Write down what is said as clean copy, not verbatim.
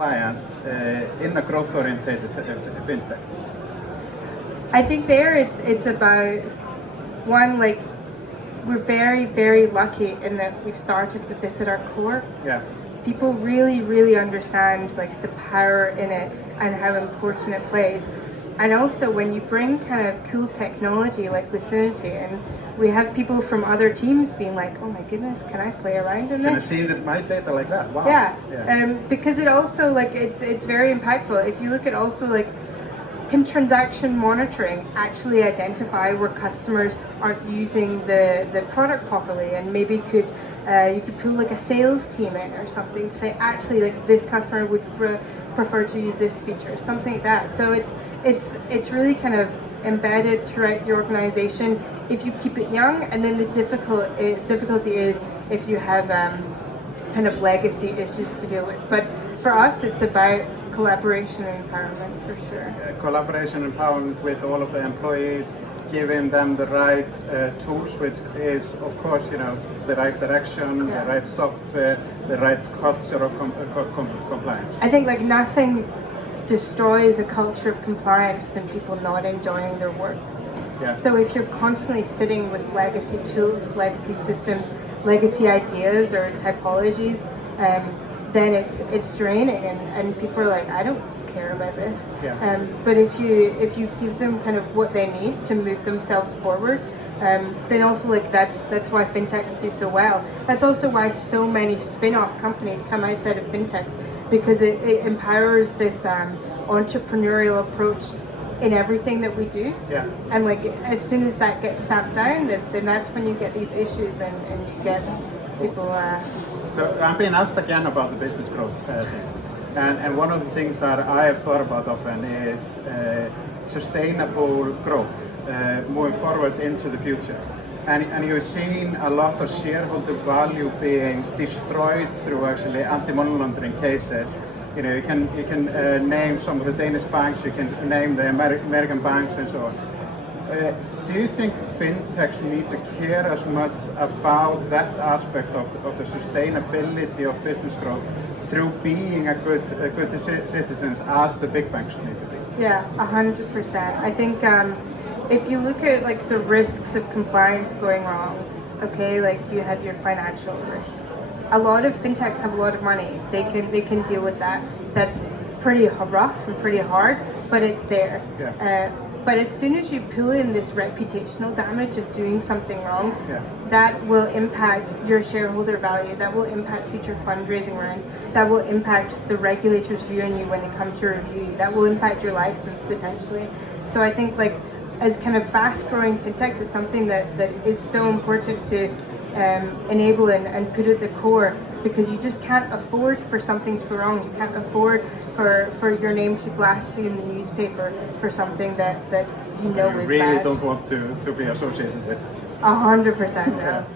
compliance in a growth-oriented fintech? I think there it's about one, like, we're very, very lucky in that we started with this at our core. Yeah. People really, really understand like the power in it and how important it plays. And also when you bring kind of cool technology like Lucinity, and we have people from other teams being like, oh my goodness, can I play around in this? Can I see my data like that? Wow. Yeah. Because it also, like, it's very impactful. If you look at also, like, can transaction monitoring actually identify where customers aren't using the product properly, and maybe you could pull like a sales team in or something to say, actually, like, this customer would prefer to use this feature, something like that. So it's really kind of embedded throughout the organization if you keep it young, and then the difficulty is if you have kind of legacy issues to deal with. But for us, it's about collaboration and empowerment for sure. Collaboration and empowerment with all of the employees, giving them the right tools, which is, of course, the right direction, the right software, the right culture of compliance. I think like nothing destroys a culture of compliance than people not enjoying their work. Yeah. So if you're constantly sitting with legacy tools, legacy systems, legacy ideas or typologies, then it's draining, and people are like, I don't care about this. Yeah. But if you give them kind of what they need to move themselves forward, then also, like, that's why fintechs do so well. That's also why so many spin-off companies come outside of fintechs, because it empowers this entrepreneurial approach in everything that we do. Yeah. And like as soon as that gets sapped down, then that's when you get these issues and you get people. So I'm being asked again about the business growth thing. And one of the things that I have thought about often is sustainable growth moving forward into the future. And you're seeing a lot of shareholder value being destroyed through actually anti-money laundering cases. You can name some of the Danish banks, you can name the American banks and so on. Do you think fintechs need to care as much about that aspect of the sustainability of business growth through being a good citizens as the big banks need to be? Yeah, 100%. I think if you look at like the risks of compliance going wrong, okay, like you have your financial risk. A lot of fintechs have a lot of money. They can deal with that. That's pretty rough and pretty hard, but it's there. Yeah. But as soon as you pull in this reputational damage of doing something wrong, that will impact your shareholder value, that will impact future fundraising rounds, that will impact the regulators viewing you when they come to review you, that will impact your license potentially. So I think like as kind of fast growing fintechs is something that is so important to enable and put at the core, because you just can't afford for something to go wrong. You can't afford for your name to be blasted in the newspaper for something that you know is really bad. Don't want to be associated with. 100% no.